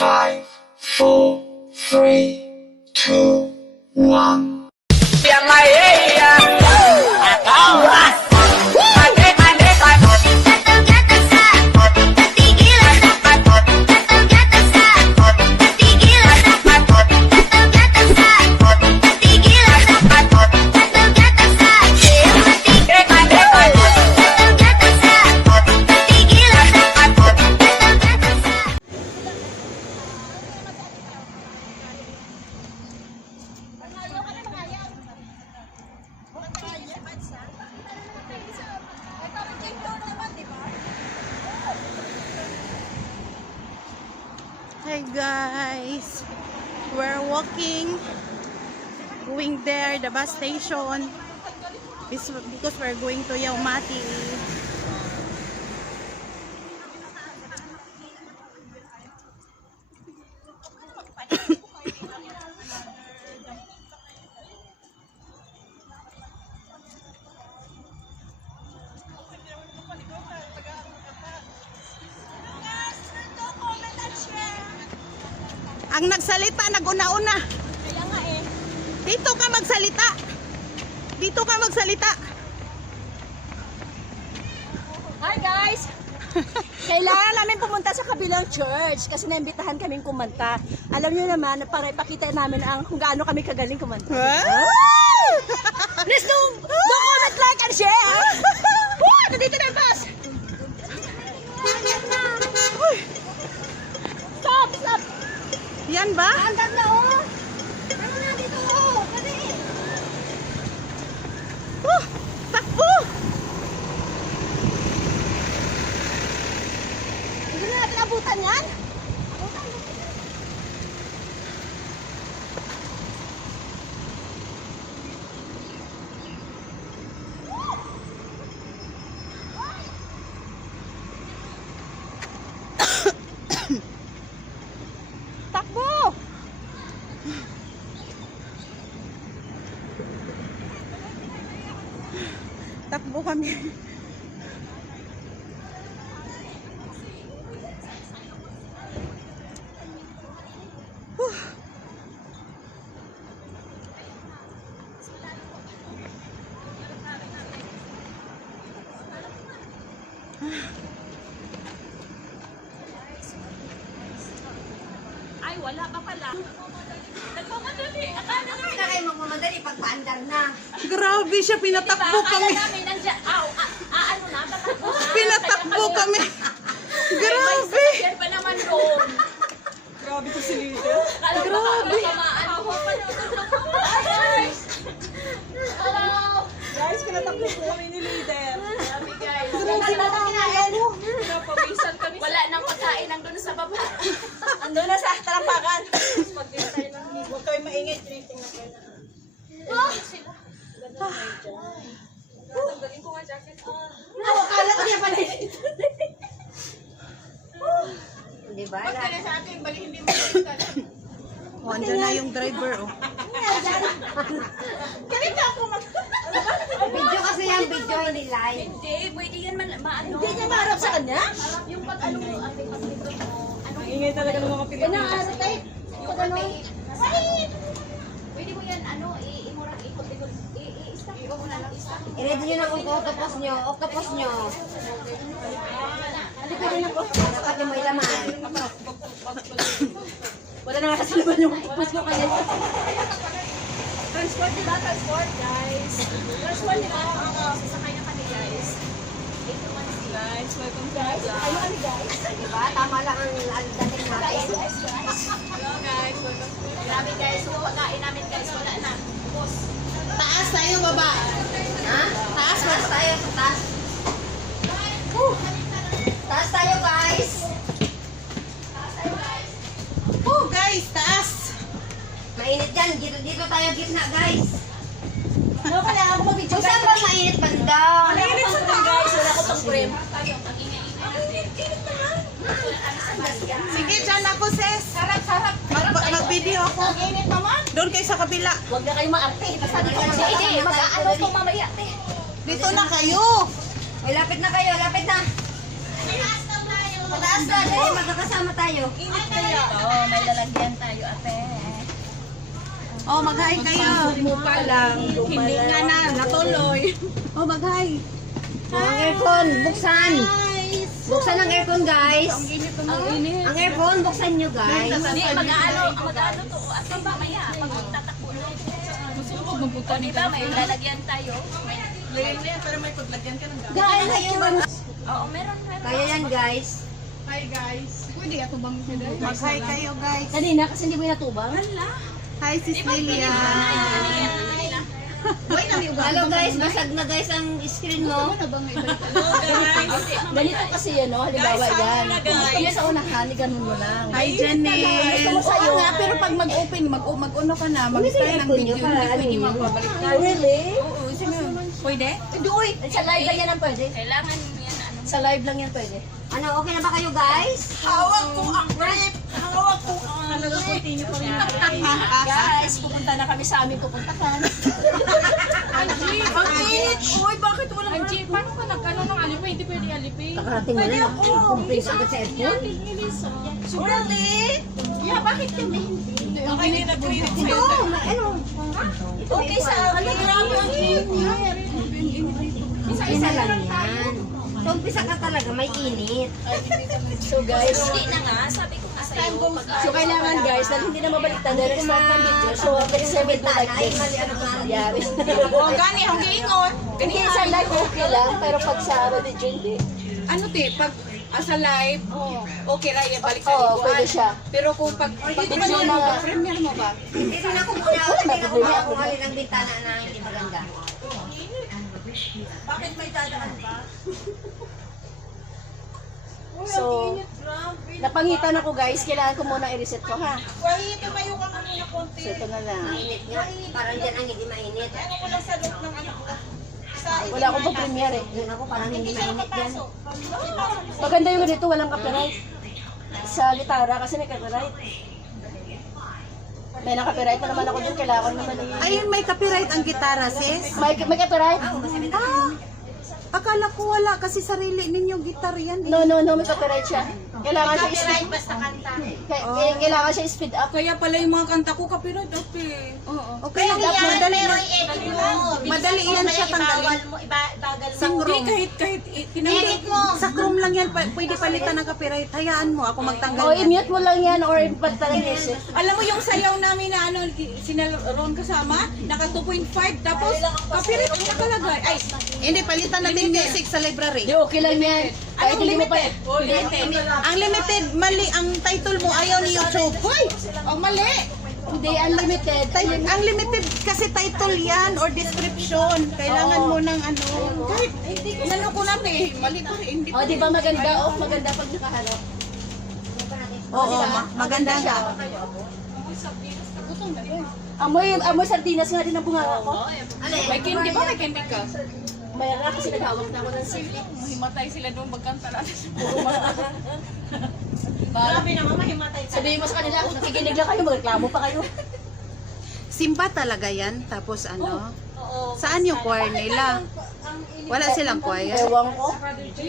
5, 4, 3, 2, 1. Hi guys, we're walking, going there, the bus station, because we're going to Yaumati. Ang nagsalita, nag-una-una. Kaya nga eh. Dito ka magsalita. Dito ka magsalita. Hi guys! Kailangan namin pumunta sa kabilang church kasi naimbitahan kaming kumanta. Alam niyo naman, para ipakita namin kung gaano kami kagaling kumanta. Please do comment, like, and share! Woo! Nandito na yung bus! Stop! Stop! Yan ba? Andam na oh! Ano na dito oh! Dali! Takbo! Hindi na natin abutan yan? Takbo! Takbo kami. Ay, wala pa pala. Nagmamadali. Akala namin. Na kayo magmamadali pagpaandar na. Grabe siya, pinatakbo kami. Akala namin nandiyan. Ano na? Tatakbo na. Pinatakbo kami. May Grabe. sasakyan pa naman doon. Grabe to si Leader. Grabe. Guys! Hello! Guys, pinatakbo po kami ni Leader. Grabe guys. Napawisan kami. Wala nang pagkain nandun sa baba. Ando na sa talampakan. Huwag kayo maingay. Tinitingnan kayo na. Tanggalin ko nga jacket. Akala ko niya pala yun. Di ba? Oh, andyan na yung driver, oh. Video kasi yung video, hindi live. Hindi, pwede yan maano. Hindi niya maharap sa kanya? Yung pag ano mo, ate, pag dito mo. Ang ingay talaga ng mga Pilipino. Yung tape. Pwede mo yan, imurang ikot-ikot. I-stop mo na lang. I-stop. I-ready nyo ng octopus nyo. Octopus nyo. Dapat yung may laman. Wala na nga kasi naman yung octopus ko kanya. Transport diba? Transport, guys. Transport diba? Oo, sasakay na kami, guys. 8 to 1 Guys, welcome guys. Ano kami, guys? Diba? Tama lang ang dating natin. Hello guys, welcome to Grabe, guys. So, pagkain namin, guys. Wala na. Ubus. Taas tayo, baba. Ha? Taas, Taas tayo. Taas. Taas tayo guys. Oh, guys, taas. Mainit dyan. Dito tayo gitna guys. Ano kailangan ko mag-video, Kung saan ba mainit banda? Mainit sa pang, guys. Wala ko pang frame. Sige, dyan ako, sis. Sarap. Mag-video ako. Init naman. Doon kayo sa kabila. Huwag na kayo maarte. Basta dito kasi. Hindi, mag-ano to mamaya. Dito na kayo. Ay, lapit na kayo. Lapit na. Pataas na, dahil magkakasama tayo. Oo, may lalagyan tayo, ate. Oh, mag-hi kayo. Mo pa lang. Hindi nga na, natuloy. Oh, mag-hi. Ang aircon, buksan. Buksan ang aircon, guys. Ang init. Ang aircon, buksan nyo, guys. Hindi, mag-ano to. At mamaya, pag magtatakbo na. Gusto ko magpunta nito. Diba, may lalagyan tayo. Lagyan na yan, pero may paglagyan ka ng gamit. Guys, ayun. Oo, meron. Kaya yan, guys. Hi, guys. Pwede ako bang mag-hi kayo, guys. Kanina, kasi hindi mo natubang. Hi, sis Lilia. Uy, Hello, guys. Basag na, guys, ang screen mo. Ganito kasi yan, no? Halimbawa yan. Gusto mo sa unahan, ganun mo lang. Hi, Janelle. Gusto mo sa'yo. Oo nga, pero pag mag-open, mag-uno ka na, mag-start ng video, hindi pwede magbabalik. Really? Oo, sige. Pwede? Uy, sa live lang yan ang pwede. Kailangan yan, ano? Sa live lang yan pwede. Ano, okay na ba kayo, guys? Hawak ko ang rip! Hawak ko ang continue pa rin. Guys, pupunta na kami sa aming pupuntahan. Ang init! Uy, bakit walang Angie, paano ka nagkano ng alipay? Hindi pwede alipay. Nakarating mo na, mag-comprise agad sa airpon. sulit! Yeah, bakit kami hindi? Okay, hindi nag-init Ito, ano? Okay sa amin. Isa lang yan. So, umpisa ka talaga, may init. So guys, hindi na nga, sabi ko nga sa'yo. So kailangan guys, dahil hindi na mabaliktad, dahil start ng video. So, let's say we do like this. Yari. O, gani, ang giingon. Hindi sa live okay lang, pero pag sa video hindi. Ano te, pag sa live, okay ra yan, balik sa Oo, likuan. pwede siya. Pero kung pag Video video na- mo, premiere mo ba? Hindi rin ako muna, hindi ako makakuhali ng bintana na hindi maganda. Bakit may dadaan ba? So, napangitan ako guys, kailangan ko muna i-reset ko ha. Why, tumayo ka nga muna konti. So ito na lang. Mainit nga, parang dyan ang hindi mainit. Ano ko lang sa loob ng ano ko? Sa Wala akong pag-premiere eh. Yun ako, parang hindi mainit dyan. Maganda yung ganito, walang copyright. Sa gitara kasi may copyright. May na-copyright na naman ako dun, kailangan ko naman eh. Ayun, may copyright ang gitara, sis. May copyright? Akala ko wala kasi sarili ninyong gitar yan. No, may copyright siya. Kailangan siya i-speed. basta kanta. Kailangan siya i-speed up. Kaya pala yung mga kanta ko copyright ate. Oo. Okay lang, Yan, madali pero yan. i-edit mo. Madali yan siya tanggalin. Ibagal Sa mo. Chrome. Kahit Edit mo. Sa Chrome lang yan, pwede palitan ng copyright. Hayaan mo, ako magtanggal O, yan. i-mute mo lang yan or ipat talaga reset. Alam mo yung sayaw namin na ano, sinaroon kasama, naka 2.5, tapos copyright ang nakalagay. Ay, hindi, palitan natin music sa library. Di, okay lang yan. Kahit hindi mo pa eh. Ang limited, mali ang title mo, ayaw ni YouTube. Hoy! Ang mali! Hindi, unlimited. Ang limited kasi title yan or description. Kailangan mo ng ano. Kahit, inano ko na eh. Mali ko rin. Hindi O, di ba maganda? O, maganda pag nakaharap. Oo, maganda siya. Amoy sardinas nga din ang bunganga ko. May candy ba? May candy ka? Mayroon kasi naghawak na ako ng sili. Mahimatay sila doon magkanta natin. Grabe naman, mahimatay tayo. Sabihin mo sa kanila, kung nakikinig lang kayo, magreklamo pa kayo. Simba talaga yan. Tapos ano? Saan yung choir nila? Wala silang choir. Ewan ko.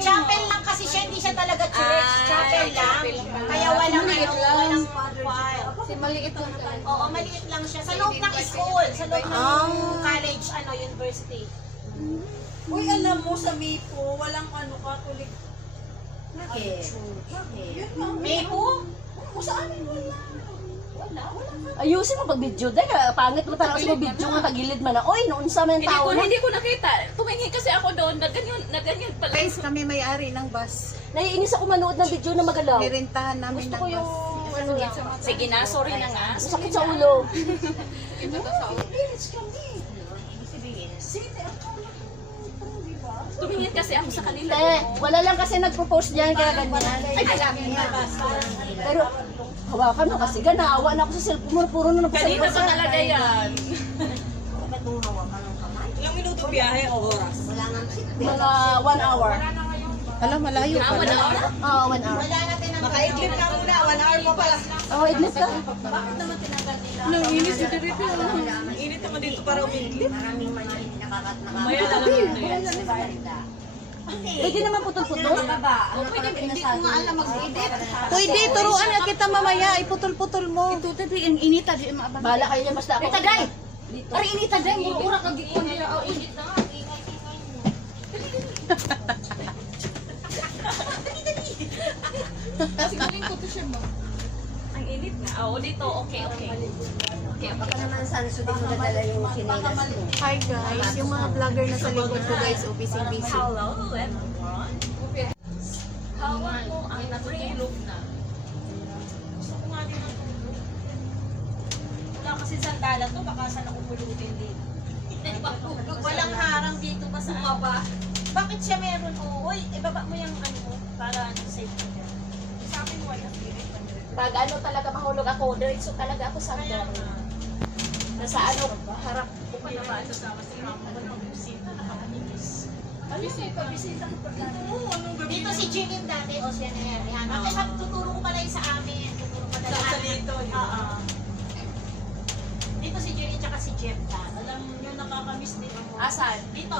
Chapel lang kasi siya, hindi siya talaga church. Chapel lang. Kaya walang walang choir. Maliit lang tayo. Oo, maliit lang siya. Sa loob ng school, sa loob ng college, university. Uy, alam mo sa Mipo, walang ano, Catholic. Bakit? Bakit? May po? Ayusin mo pag video. Dahil pangit mo talaga sa video nga tagilid man na. Oy, noon sa mga tao na. Hindi ko nakita. Tumingin kasi ako doon, na ganyan pala. Guys, kami may-ari ng bus. Naiinis ako manood ng video na magalaw. Nirintahan namin Gusto ng ko yung bus. ano yan. Sige na, sorry na nga. Masakit sa ulo. Tumingin kasi ako sa kanila. Wala lang kasi nagpo-post diyan kaya ganyan. Pero hawakan mo kasi naawa na ako sa cellphone mo. Puro na Kanina nagpo-cellphone pa talaga yan. Bakit mong hawakan ng kamay? Ilang minuto biyahe o oras? Wala nga seatbelt. Mga 1 hour. Alam, malayo Ah, pala. 1 hour? Oo, 1 hour. Maka-idlip ka muna, 1 hour mo pala. Oo, idlip ka. Init dito dito. Init naman dito para umidlip. Maraming mali nakakatnaka. Maya na lang yun. Pwede naman putol-putol. Hindi ko nga alam mag-edit. Pwede, turuan na kita mamaya. Iputol-putol mo. Ito, ang inita. Di maabang. Bala kayo niya, basta ako. Ita, day! Ari, inita, day. Mura ka gikon nila. Init na nga, ingay-ingay mo. Ang init na. Oo, dito. Okay. Baka naman Sanso din mo nadala yung chinelas mo. Hi guys, yung mga vlogger na sa likod ko guys, busy-busy. Hello, everyone. Hawak mo ang natutulog na. Gusto ko nga din ang tulog. Wala kasi sandala to, baka saan ako pulutin din. Walang harang dito pa sa baba. Bakit siya meron? Uy, ibaba mo yung ano mo para safe ka dyan. Sa akin wala. Pag ano talaga mahulog ako, diretso talaga ako sa Kaya doon. nga. Nasa ano, harap. Kaya ba kasama si mama mo ng bisita, nakakaminis. Dito si Jillian dati, o siya na yan. Yan. Kasi tuturo ko pala yung sa amin. Tuturo ko pala sa dito. Oo. Dito si Jillian tsaka si Jeff ta. Alam nyo, nakakamiss din ako. Asan? Dito,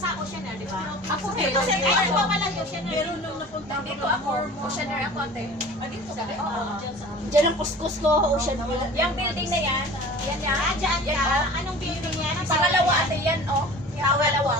sa Oceaner, di ba? Ako Dito, din. ay, iba pala yung Oceaner. Meron nung napunta Dito ako, Oceaner ako ate. Dito ka? Oo. Diyan sa Diyan ang kuskus ko, Ocean View. Yung building na yan, yan. Ah, dyan Yan, ka? oh. Anong building yan? Sa kalawa ate yan, oh. Pangalawa.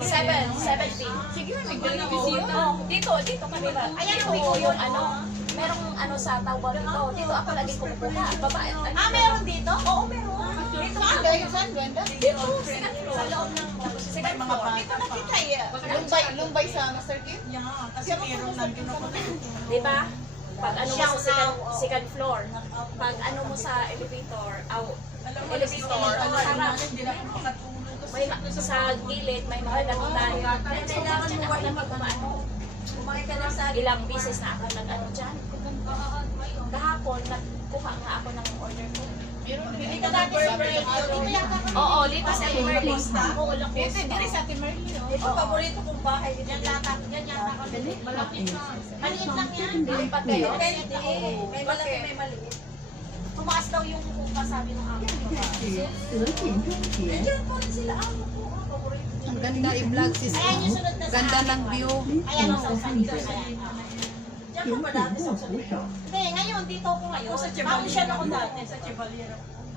7 feet. Sige, bisita. Oh, dito kami ba? Ayan, Dito oh. yung ano, merong ano sa tawag dito. Dito ako lagi kumukuha. Babae. Ah, meron dito? Oo, meron. Dito ka? Saan, Brenda? Dito, second floor. Sa loob ng Second floor. Dito nakita eh. Lumbay sa Master Kim? Kasi meron nandun ako. Di ba? Pag ano mo sa Siyang second floor, pag ano mo sa elevator, elevator, harap. May sa gilid, may mga ganutan. Kailangan mo wala mag-ano. Ilang beses na ako nag-ano dyan. Kahapon, nagkuha nga ako ng order ko. Dito dati sa radio. Dito yata kami. Oo, dito sa Merlin. Oo, lang. Dito, dito sa Ate Merly. Ito, paborito kong bahay. Diyan yata kami. Malapit lang. Maliit lang yan. Hindi pa tayo. May malaki, may maliit. Tumaas daw yung upa, sabi ng amo ko. Nandiyan po rin sila amo ko. Paborito niya. Ang ganda i-vlog sis. Ayan yung sunod na sa Ganda akin. ng view. Ayan ang sa dito. Ayan. Diyan ko ba dati sa Hindi, ngayon, dito ako ngayon. Pamusyal ako dati. Sa Chevalier.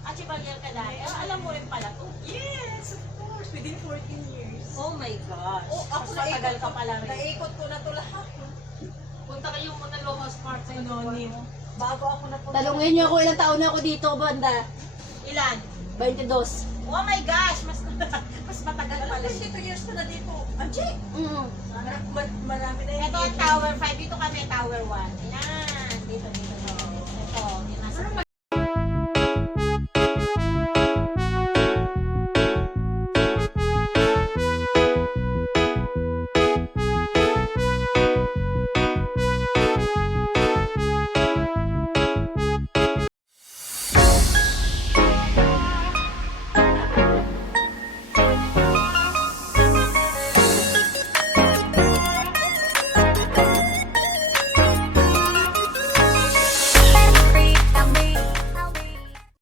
Ah, Chevalier ka dati. Alam mo rin pala to. Yes, of course. Within 14 years. Oh my gosh. Oh, ako Mas matagal ka pala rin. Naikot ko na to lahat. Punta kayo muna Lomas Park sa Anonim. Bago ako napunta. Talungin niyo ako ilang taon na ako dito, banda. Ilan? 22. Oh my gosh, mas matagal pala. 22 years ko na dito. Anjay! Mm. Marami na Ito ang Tower 5. Dito kami, Tower 1. Yan.